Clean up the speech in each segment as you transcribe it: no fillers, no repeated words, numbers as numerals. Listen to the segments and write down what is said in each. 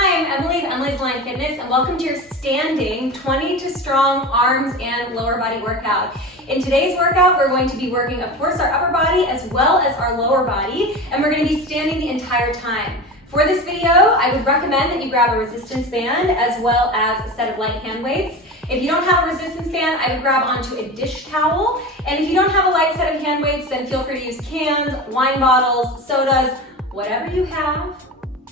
Hi, I'm Emily of Emily's Line Fitness, and welcome to your standing 20 to strong arms and lower body workout. In today's workout, we're going to be working, of course, our upper body as well as our lower body, and we're going to be standing the entire time. For this video, I would recommend that you grab a resistance band as well as a set of light hand weights. If you don't have a resistance band, I would grab onto a dish towel. And if you don't have a light set of hand weights, then feel free to use cans, wine bottles, sodas, whatever you have.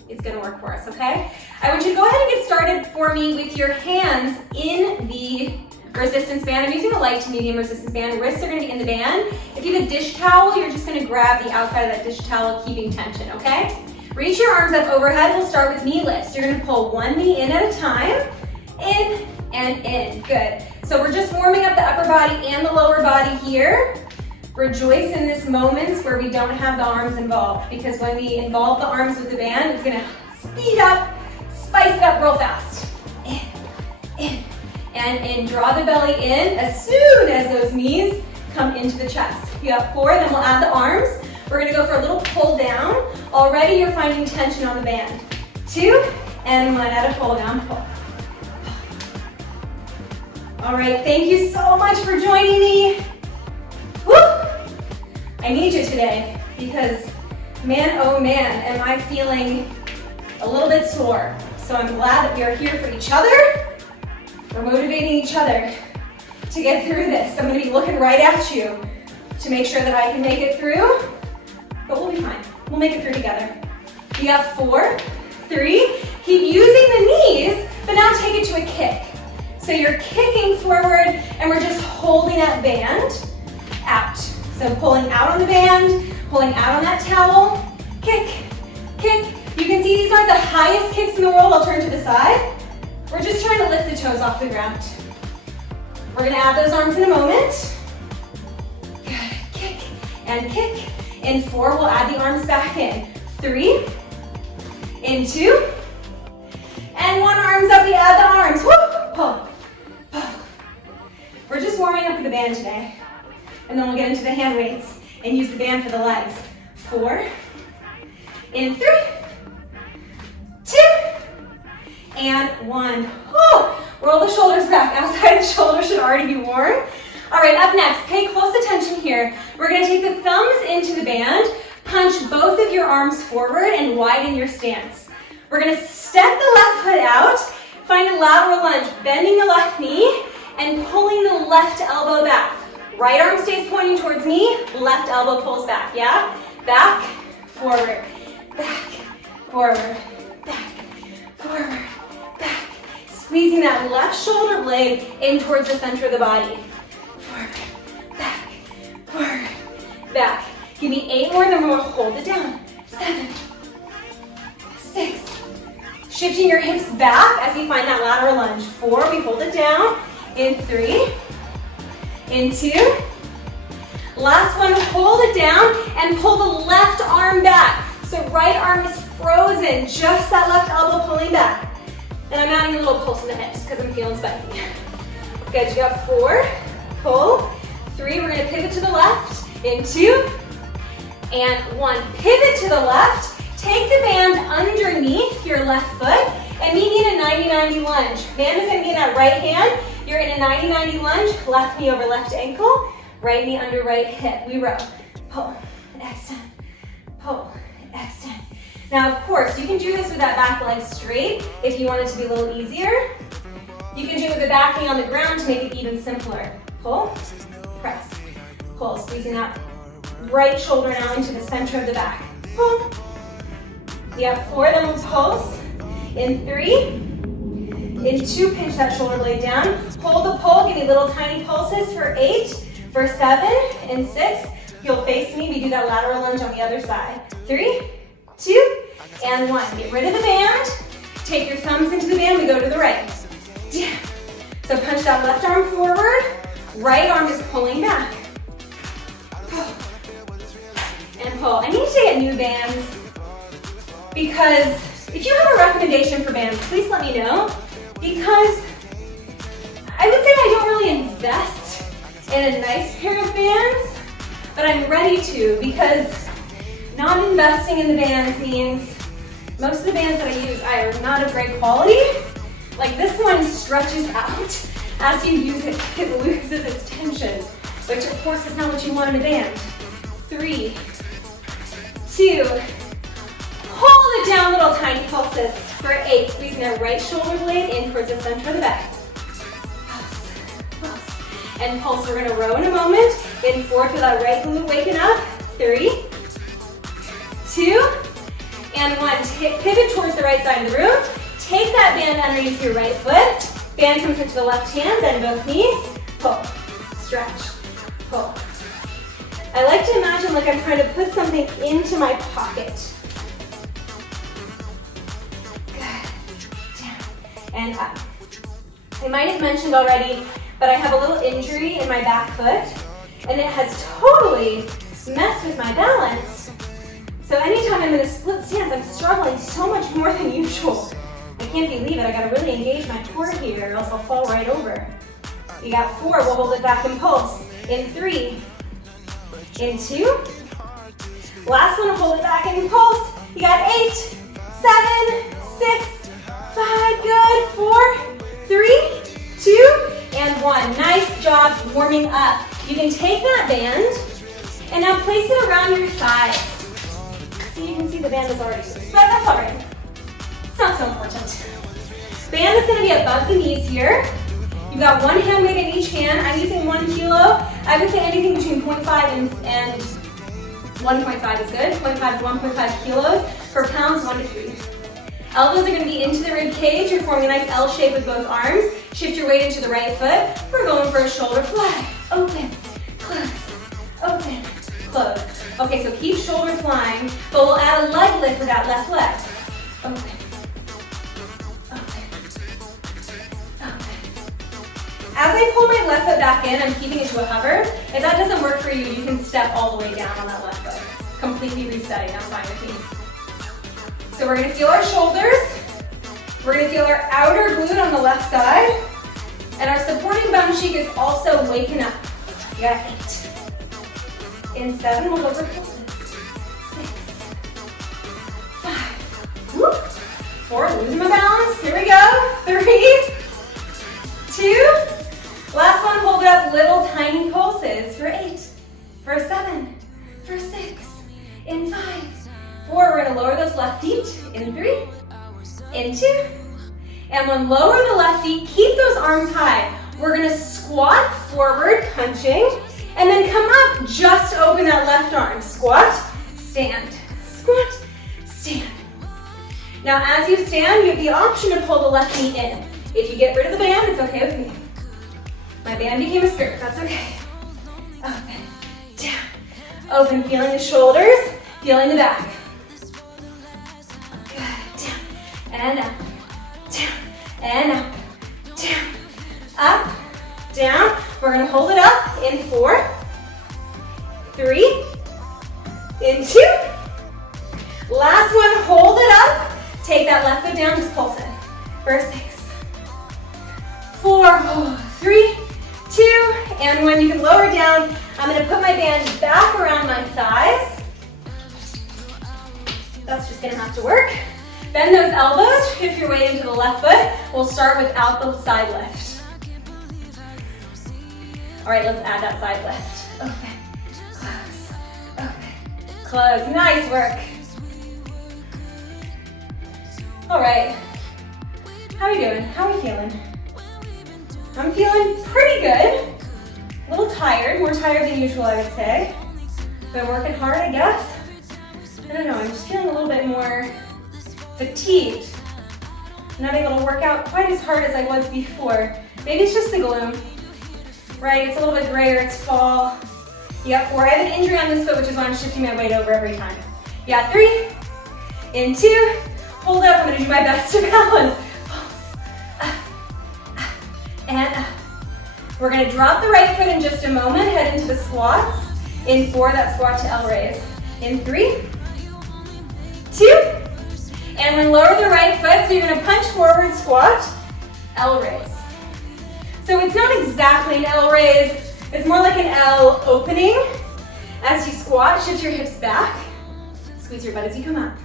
It's gonna work for us, okay? I want you to go ahead and get started for me with your hands in the resistance band. I'm using a light to medium resistance band. Wrists are gonna be in the band. If you have a dish towel, you're just gonna grab the outside of that dish towel, keeping tension, okay? Reach your arms up overhead. We'll start with knee lifts. You're gonna pull one knee in at a time, in and in, good. So we're just warming up the upper body and the lower body here. Rejoice in this moments where we don't have the arms involved, because when we involve the arms with the band, it's gonna speed up, spice it up real fast. In, and in. Draw the belly in as soon as those knees come into the chest. You have 4, then we'll add the arms. We're gonna go for a little pull down. Already you're finding tension on the band. 2, and 1, add a pull down, pull. All right, thank you so much for joining me. Woo! I need you today because, man, oh man, am I feeling a little bit sore. So I'm glad that we are here for each other. We're motivating each other to get through this. I'm gonna be looking right at you to make sure that I can make it through, but we'll be fine. We'll make it through together. You have 4, 3, keep using the knees, but now take it to a kick. So you're kicking forward and we're just holding that band out. So pulling out on the band, pulling out on that towel, kick, kick. You can see these aren't the highest kicks in the world. I'll turn to the side. We're just trying to lift the toes off the ground. We're gonna add those arms in a moment. Good, kick and kick. In 4, we'll add the arms back in. 3, in 2, and 1, arms up, we add the arms. Woo, pull, pull. We're just warming up with the band today. And then we'll get into the hand weights and use the band for the legs. 4, in 3, 2, and 1. Oh, roll the shoulders back. Outside the shoulders should already be warm. All right, up next, pay close attention here. We're gonna take the thumbs into the band, punch both of your arms forward and widen your stance. We're gonna step the left foot out, find a lateral lunge, bending the left knee and pulling the left elbow back. Right arm stays pointing towards me, left elbow pulls back, yeah? Back, forward, back, forward, back, forward, back. Squeezing that left shoulder blade in towards the center of the body. Forward, back, Give me 8 more, then we'll hold it down. 7, 6. Shifting your hips back as you find that lateral lunge. 4, we hold it down. In 3, in 2. Last one, hold it down and pull the left arm back. So right arm is frozen, just that left elbow pulling back. And I'm adding a little pulse in the hips because I'm feeling spicy. Good, you got 4, pull. 3, we're gonna pivot to the left. In 2, and 1. Pivot to the left. Take the band underneath your left foot and meet me in a 90-90 lunge. Band is gonna be in that right hand. You're in a 90-90 lunge, left knee over left ankle, right knee under right hip. We row. Pull, extend, pull, extend. Now, of course, you can do this with that back leg straight if you want it to be a little easier. You can do it with the back knee on the ground to make it even simpler. Pull, press, pull, squeezing that right shoulder now into the center of the back. Pull. You have 4, then we'll pulse. In 3, in 2, pinch that shoulder blade down. Hold the pull, give me little tiny pulses for 8, for 7, and 6. You'll face me, we do that lateral lunge on the other side. 3, 2, and 1. Get rid of the band. Take your thumbs into the band, we go to the right. So punch that left arm forward, right arm is pulling back. Pull. And pull. I need to get new bands because if you have a recommendation for bands, please let me know, because I would say I don't really invest in a nice pair of bands, but I'm ready to, because not investing in the bands means Most of the bands that I use are not of great quality. Like this one stretches out. As you use it, it loses its tension, which of course is not what you want in a band. 3, 2, hold it down, little tiny pulses. For 8, squeezing their right shoulder blade in towards the center of the back. Pulse, pulse, and pulse. We're gonna row in a moment. In 4, feel that right glute waking up. 3, 2, and 1. Pivot towards the right side of the room. Take that band underneath your right foot. Band comes into the left hand, bend both knees. Pull, stretch, pull. I like to imagine like I'm trying to put something into my pocket. And up. I might have mentioned already, but I have a little injury in my back foot, and it has totally messed with my balance. So anytime I'm in a split stance, I'm struggling so much more than usual. I can't believe it. I gotta really engage my core here, or else I'll fall right over. You got 4, we'll hold it back in pulse. In 3, in 2. Last one, hold it back in pulse. You got 8, 7, 6, 5, good, 4, 3, 2, and 1. Nice job warming up. You can take that band and now place it around your thighs. So you can see the band is already loose, but that's all right. It's not so important. Band is gonna be above the knees here. You've got 1 hand weight in each hand. I'm using 1 kilo. I would say anything between 0.5 and 1.5 is good. 0.5 to 1.5 kilos per pounds, 1 to 3. Elbows are going to be into the rib cage. You're forming a nice L shape with both arms. Shift your weight into the right foot. We're going for a shoulder fly. Open, close, open, close. Okay, so keep shoulders flying, but we'll add a leg lift for that left leg. Open, open, open. As I pull my left foot back in, I'm keeping it to a hover. If that doesn't work for you, you can step all the way down on that left foot. Completely resetting, that's fine with me. So we're gonna feel our shoulders. We're gonna feel our outer glute on the left side. And our supporting bum cheek is also waking up. You got 8. In 7, we'll go for pulses. 6, 5, whoop. 4, losing my balance. Here we go. 3, 2. Last one, hold it up, little tiny pulses. For 8, for 7, for 6, in 5. 4, we're gonna lower those left feet. In 3, in 2, and when lower the left feet, keep those arms high. We're gonna squat forward, punching, and then come up, just open that left arm. Squat, stand, squat, stand. Now as you stand, you have the option to pull the left knee in. If you get rid of the band, it's okay with me. My band became a skirt, that's okay. Open, down, open, feeling the shoulders, feeling the back. And up, down, and up, down, up, down. We're gonna hold it up in 4, 3, in 2. Last one, hold it up. Take that left foot down, just pulse it. For 6, 4, 3, 2, and 1. You can lower down. I'm gonna put my band back around my thighs. That's just gonna have to work. Bend those elbows, shift your weight into the left foot. We'll start without the side lift. All right, let's add that side lift. Open, close, open, close. Nice work. All right, how are we doing? How are we feeling? I'm feeling pretty good. A little tired, more tired than usual, I would say. Been working hard, I guess. I don't know, I'm just feeling a little bit more fatigued. Not able to work out quite as hard as I was before. Maybe it's just the gloom, right? It's a little bit grayer, it's fall. You got 4, I have an injury on this foot, which is why I'm shifting my weight over every time. You got 3, in 2, hold up, I'm gonna do my best to balance. Pulse, up, and up. We're gonna drop the right foot in just a moment, head into the squats. In 4, that squat to L raise. In 3, 2, and then lower the right foot, so you're gonna punch forward, squat, L raise. So it's not exactly an L raise, it's more like an L opening. As you squat, shift your hips back, squeeze your butt as you come up.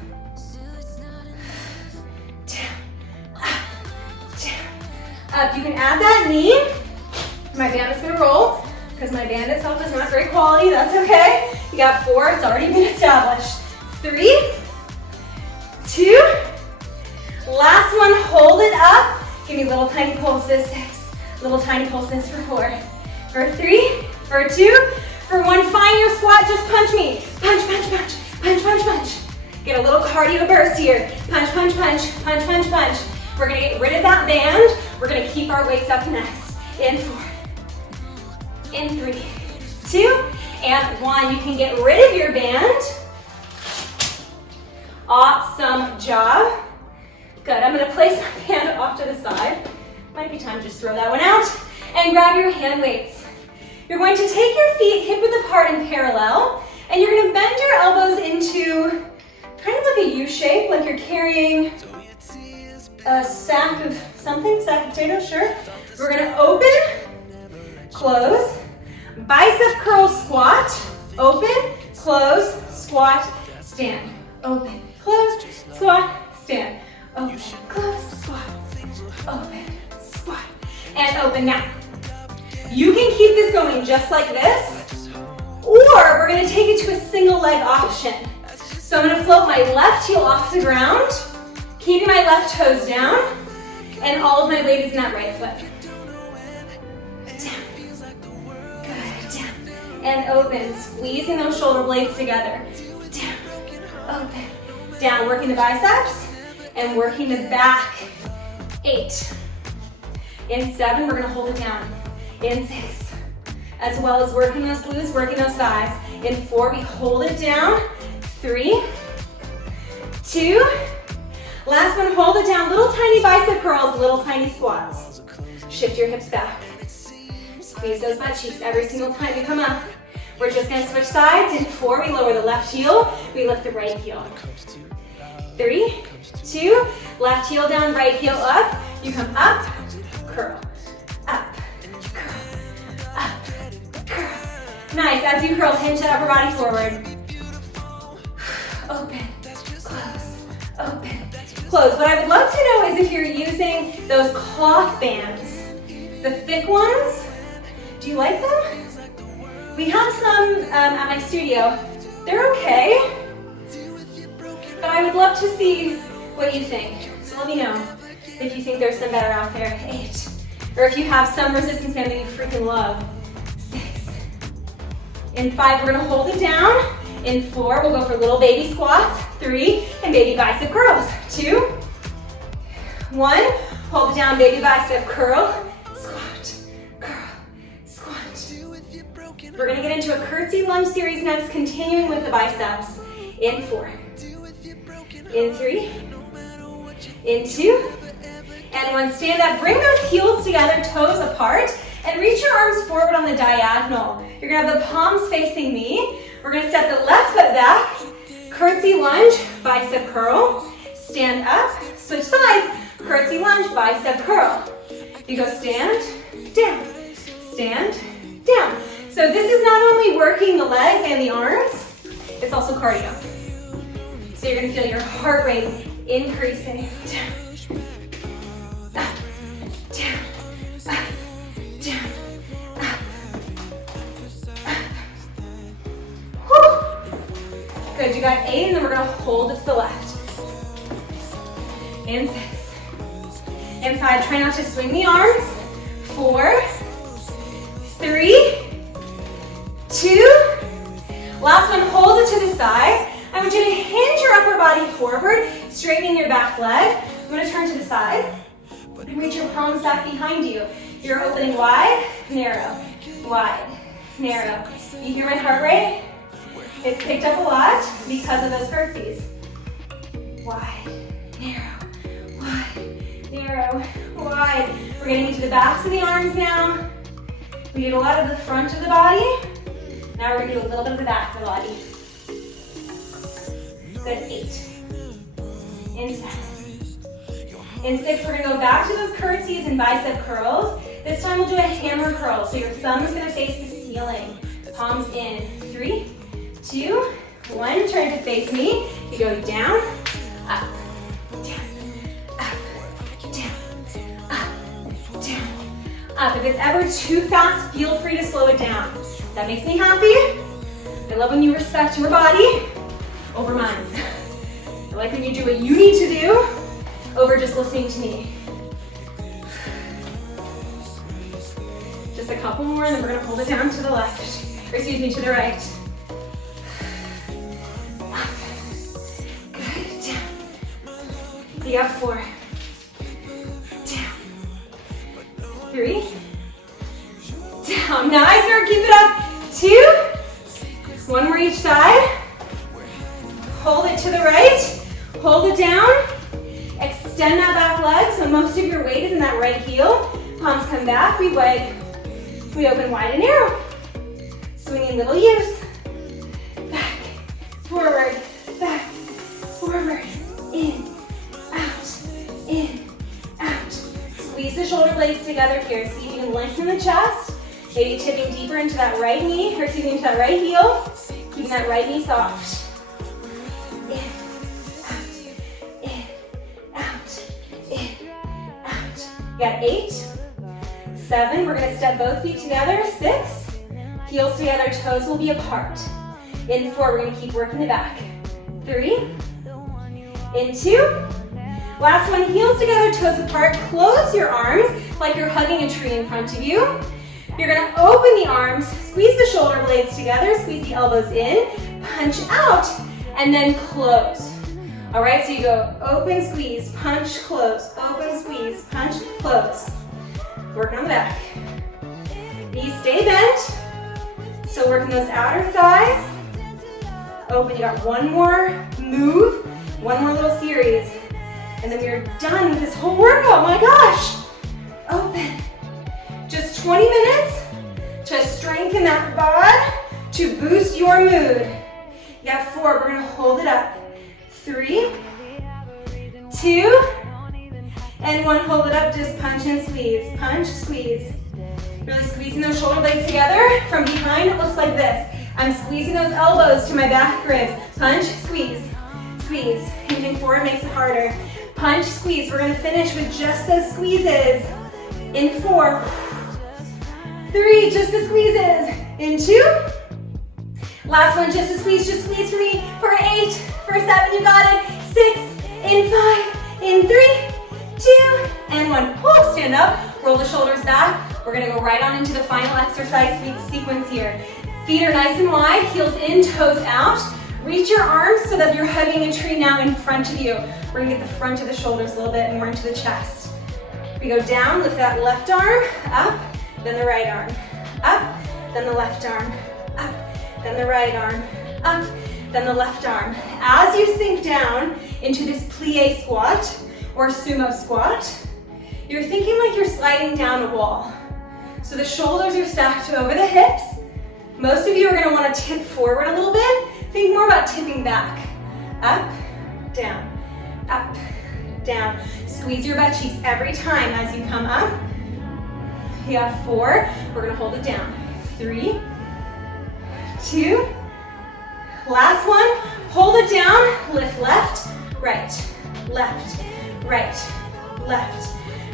up. You can add that knee. My band is gonna roll because my band itself is not great quality. That's okay. You got 4, it's already been established. 3, 2, last one, hold it up. Give me little tiny pulses, 6, little tiny pulses for 4, for 3, for 2, for 1. Find your squat, just punch me. Punch, punch, punch, punch, punch, punch. Get a little cardio burst here. Punch, punch, punch, punch, punch, punch. We're gonna get rid of that band. We're gonna keep our weights up next. In 4, in 3, 2, and 1. You can get rid of your band. Awesome job. Good, I'm gonna place my hand off to the side. Might be time to just throw that one out. And grab your hand weights. You're going to take your feet hip width apart in parallel, and you're gonna bend your elbows into kind of like a U shape, like you're carrying a sack of something, sack of potatoes, sure. We're gonna open, close, bicep curl squat, open, close, squat, stand, open, close, squat, stand, open, close, squat, open, squat, and open. Now, you can keep this going just like this, or we're gonna take it to a single leg option. So I'm gonna float my left heel off the ground, keeping my left toes down, and all of my weight is in that right foot. Down, good, down, and open, squeezing those shoulder blades together. Down, open, down, working the biceps, and working the back. 8. In 7, we're gonna hold it down. In 6, as well as working those glutes, working those thighs. In 4, we hold it down. 3, 2, last one, hold it down. Little tiny bicep curls, little tiny squats. Shift your hips back. Squeeze those butt cheeks every single time you come up. We're just gonna switch sides. In 4, we lower the left heel, we lift the right heel. 3, 2, left heel down, right heel up. You come up, curl, up, curl, up, curl. Nice, as you curl, hinge that upper body forward. Open, close, open, close. What I would love to know is if you're using those cloth bands, the thick ones, do you like them? We have some at my studio. They're okay, but I would love to see what you think. So let me know if you think there's some better out there. 8, or if you have some resistance band that you freaking love. 6. In 5, we're gonna hold it down. In 4, we'll go for little baby squats. 3, and baby bicep curls. 2, 1, hold it down, baby bicep curl, squat, curl, squat. We're gonna get into a curtsy lunge series next, continuing with the biceps. In 4, in 3, in 2, and 1. Stand up, bring those heels together, toes apart, and reach your arms forward on the diagonal. You're gonna have the palms facing me. We're gonna step the left foot back, curtsy lunge, bicep curl, stand up, switch sides, curtsy lunge, bicep curl. You go stand, down, down. So this is not only working the legs and the arms, it's also cardio. So you're gonna feel your heart rate increasing. Down, up, down, up, down, up, up. Whew. Good, you got 8, and then we're gonna hold it to the left. And 6. And 5, try not to swing the arms. 4, 3, 2, last one, hold it to the side. I want you to hinge your upper body forward, straightening your back leg. I'm gonna turn to the side and reach your palms back behind you. You're opening wide, narrow, wide, narrow. You hear my heart rate? It's picked up a lot because of those curtsies. Wide, narrow, wide, narrow, wide. We're getting into the backs of the arms now. We did a lot of the front of the body. Now we're gonna do a little bit of the back of the body. Good, 8. In 7. In 6, we're gonna go back to those curtsies and bicep curls. This time we'll do a hammer curl. So your thumb is gonna face the ceiling. Palms in. 3, 2, 1. Turn to face me. You go down, up, down, up, down, up, down, up. If it's ever too fast, feel free to slow it down. That makes me happy. I love when you respect your body over mine. I like when you do what you need to do over just listening to me. Just a couple more, and then we're gonna hold it down to the left, or excuse me, to the right. Up. Good, down. You got 4. Down. 3. Down. Nice work, keep it up. 2. 1 more each side. Hold it to the right. Hold it down. Extend that back leg so most of your weight is in that right heel. Palms come back. We open wide and narrow. Swinging little U's. Back, forward, in, out. Squeeze the shoulder blades together here. See if you can lengthen the chest. Maybe tipping deeper into that right knee, or excuse me, into that right heel. Keeping that right knee soft. You got 8, 7, we're gonna step both feet together, 6, heels together, toes will be apart. In 4, we're gonna keep working the back. 3, in 2, last one, heels together, toes apart, close your arms like you're hugging a tree in front of you. You're gonna open the arms, squeeze the shoulder blades together, squeeze the elbows in, punch out, and then close. All right, so you go open, squeeze, punch, close, open, squeeze, punch, close. Working on the back. Knees stay bent. Still working those outer thighs. Open, you got 1 more move, 1 more little series. And then we're done with this whole workout, my gosh. Open. Just 20 minutes to strengthen that bod, to boost your mood. You got 4, we're gonna hold it up. 3, 2, and 1. Hold it up, just punch and squeeze. Punch, squeeze. Really squeezing those shoulder blades together. From behind, it looks like this. I'm squeezing those elbows to my back ribs. Punch, squeeze, squeeze. Hinging forward makes it harder. Punch, squeeze. We're gonna finish with just those squeezes. In 4, 3, just the squeezes. In 2, last one, just a squeeze for me. For 8, for 7, you got it. 6, in 5, in 3, 2, and 1. Whoa, stand up, roll the shoulders back. We're gonna go right on into the final exercise sequence here. Feet are nice and wide, heels in, toes out. Reach your arms so that you're hugging a tree now in front of you. We're gonna get the front of the shoulders a little bit more into the chest. We go down, lift that left arm, up, then the right arm. Up, then the left arm. Up, then the right arm. Up, then the left arm. As you sink down into this plié squat or sumo squat, you're thinking like you're sliding down a wall. So the shoulders are stacked over the hips. Most of you are gonna wanna tip forward a little bit. Think more about tipping back. Up, down, up, down. Squeeze your butt cheeks every time as you come up. You got 4, we're gonna hold it down. 3, 2, last one, hold it down, lift left, right,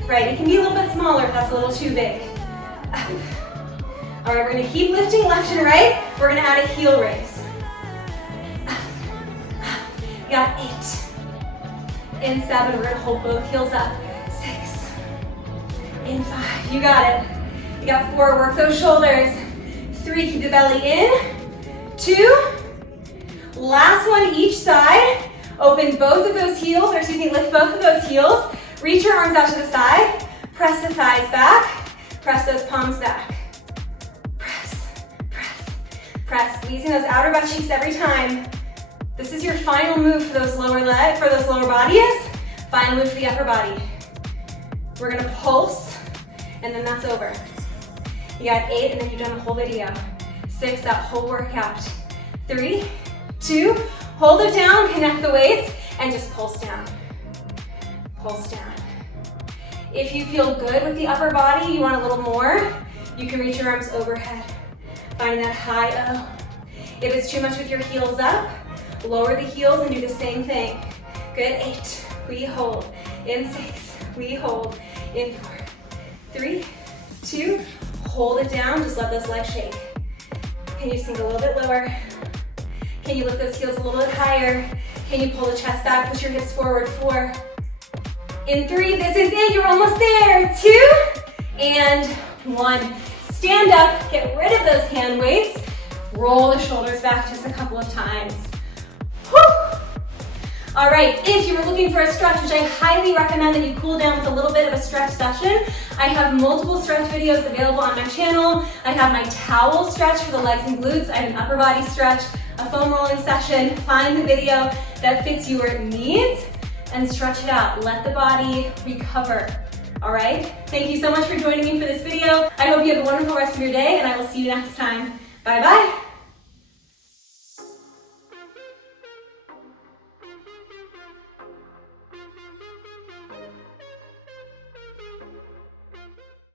right. It can be a little bit smaller if that's a little too big. Up. All right, we're gonna keep lifting left and right. We're gonna add a heel raise. Up. You got 8. In 7, we're gonna hold both heels up. 6. In 5, you got it. You got 4, work those shoulders. 3, keep the belly in. 2, last one each side. Open both of those heels, or excuse me, lift both of those heels. Reach your arms out to the side. Press the thighs back. Press those palms back. Press, squeezing those outer butt cheeks every time. This is your final move for those lower legs, for those lower bodies. Final move for the upper body. We're gonna pulse, and then that's over. You got 8, and then you've done the whole video. 6, that whole workout. 3, 2, hold it down, connect the weights, and just pulse down. Pulse down. If you feel good with the upper body, you want a little more, you can reach your arms overhead. Find that high O. If it's too much with your heels up, lower the heels and do the same thing. Good, 8, we hold. In 6, we hold. In 4, 3, 2. Hold it down, just let those legs shake. Can you sink a little bit lower? Can you lift those heels a little bit higher? Can you pull the chest back, push your hips forward? 4. In 3, this is it, you're almost there. 2, and 1. Stand up, get rid of those hand weights. Roll the shoulders back just a couple of times. Whew. All right, if you were looking for a stretch, which I highly recommend that you cool down with a little bit of a stretch session, I have multiple stretch videos available on my channel. I have my towel stretch for the legs and glutes. I have an upper body stretch, a foam rolling session. Find the video that fits your needs and stretch it out. Let the body recover. All right? Thank you so much for joining me for this video. I hope you have a wonderful rest of your day, and I will see you next time. Bye-bye.